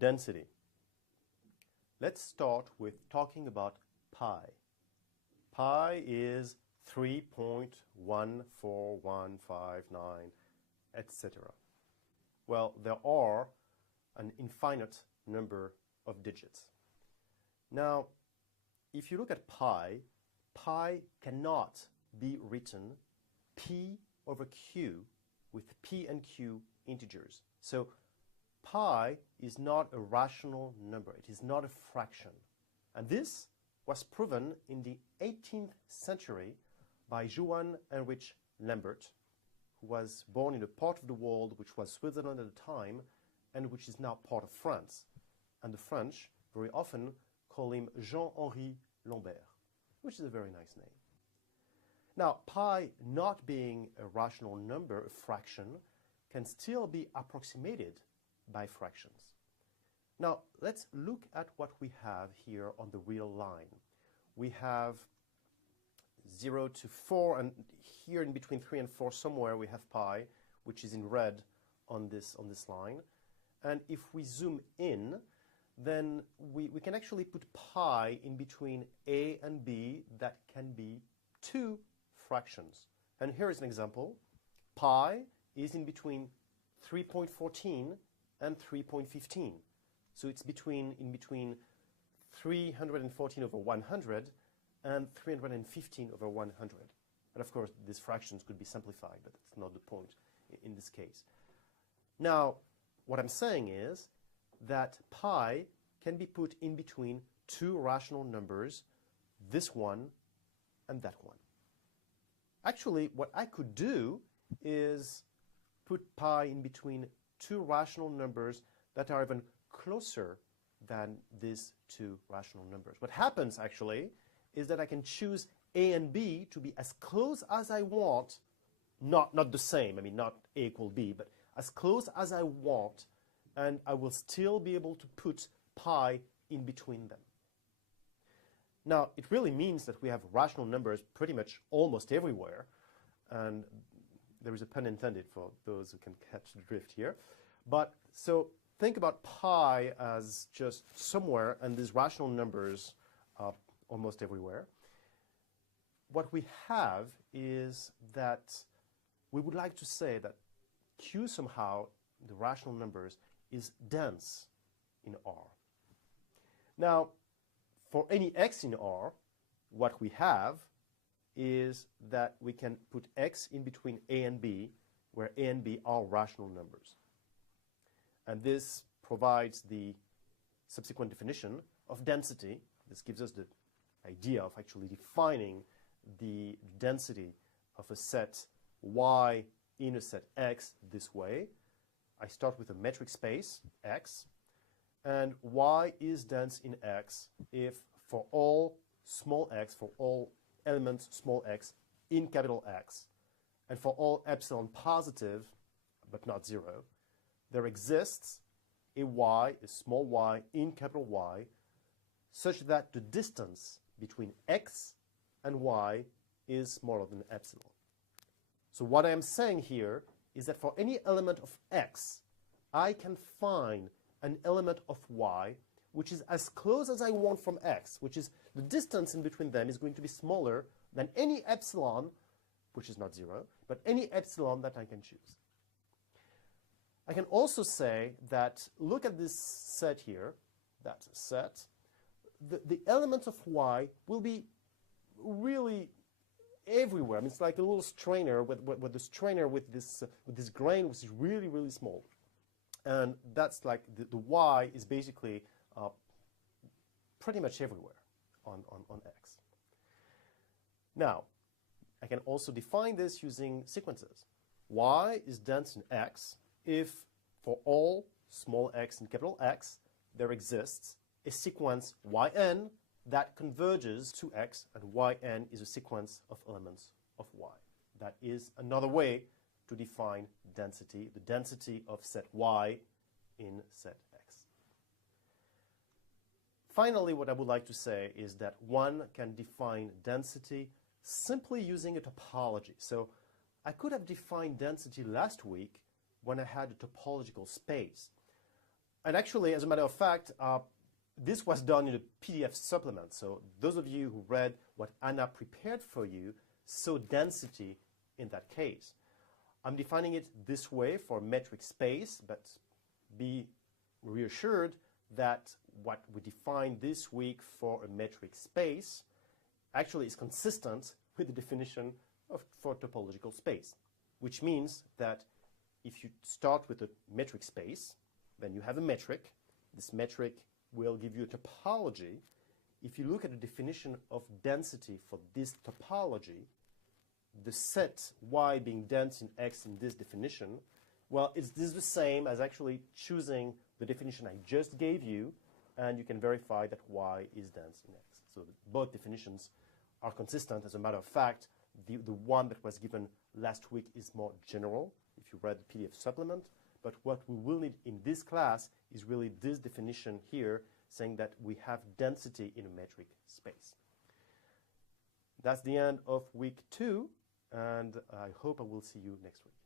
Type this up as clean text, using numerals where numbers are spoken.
density. Let's start with talking about pi. Pi is 3.14159, etc. Well, there are an infinite number of digits. Now, if you look at pi, pi cannot be written p over q with p and q integers. So pi is not a rational number. It is not a fraction. And this was proven in the 18th century by Johann Heinrich Lambert, who was born in a part of the world which was Switzerland at the time and which is now part of France. And the French very often call him Jean-Henri Lambert, which is a very nice name. Now, pi not being a rational number, a fraction, can still be approximated by fractions. Now, let's look at what we have here on the real line. We have 0 to 4, and here in between 3 and 4 somewhere we have pi, which is in red on this line. And if we zoom in, then we can actually put pi in between a and b that can be 2 fractions. And here is an example. Pi is in between 3.14 and 3.15. So it's in between 314 over 100 and 315 over 100. And of course, these fractions could be simplified, but that's not the point in this case. Now, what I'm saying is that pi can be put in between 2 rational numbers, this one and that one. Actually, what I could do is put pi in between 2 rational numbers that are even closer than these 2 rational numbers. What happens, actually, is that I can choose a and b to be as close as I want, not the same, I mean, not a equal b, but as close as I want, and I will still be able to put pi in between them. Now, it really means that we have rational numbers pretty much almost everywhere, and there is a pun intended for those who can catch the drift here. But so think about pi as just somewhere, and these rational numbers are almost everywhere. What we have is that we would like to say that q somehow, the rational numbers, is dense in R. Now, for any x in R, what we have is that we can put x in between a and b, where a and b are rational numbers. And this provides the subsequent definition of density. This gives us the idea of actually defining the density of a set Y in a set X this way. I start with a metric space, X, and Y is dense in X if for all small x, for all elements small x in capital X, and for all epsilon positive, but not 0, there exists a y, a small y in capital Y, such that the distance between x and y is smaller than epsilon. So what I am saying here is that for any element of x, I can find an element of y which is as close as I want from x, which is the distance in between them is going to be smaller than any epsilon, which is not 0, but any epsilon that I can choose. I can also say that, look at this set here, that's a set. The elements of y will be really everywhere. I mean, it's like a little strainer with the strainer with this grain, which is really, really small. And that's like the y is basically pretty much everywhere on X. Now, I can also define this using sequences. Y is dense in X if for all small x in capital X, there exists a sequence yn that converges to X, and yn is a sequence of elements of Y. That is another way to define density, the density of set Y in set X. Finally, what I would like to say is that one can define density simply using a topology. So I could have defined density last week when I had a topological space. And actually, as a matter of fact, this was done in a PDF supplement. So those of you who read what Anna prepared for you saw density in that case. I'm defining it this way for metric space, but be reassured that what we defined this week for a metric space actually is consistent with the definition for topological space, which means that if you start with a metric space, then you have a metric. This metric will give you a topology. If you look at the definition of density for this topology, the set Y being dense in X in this definition, well, this is the same as actually choosing the definition I just gave you, and you can verify that Y is dense in X. So both definitions are consistent. As a matter of fact, the one that was given last week is more general, if you read the PDF supplement. But what we will need in this class is really this definition here, saying that we have density in a metric space. That's the end of week 2, and I hope I will see you next week.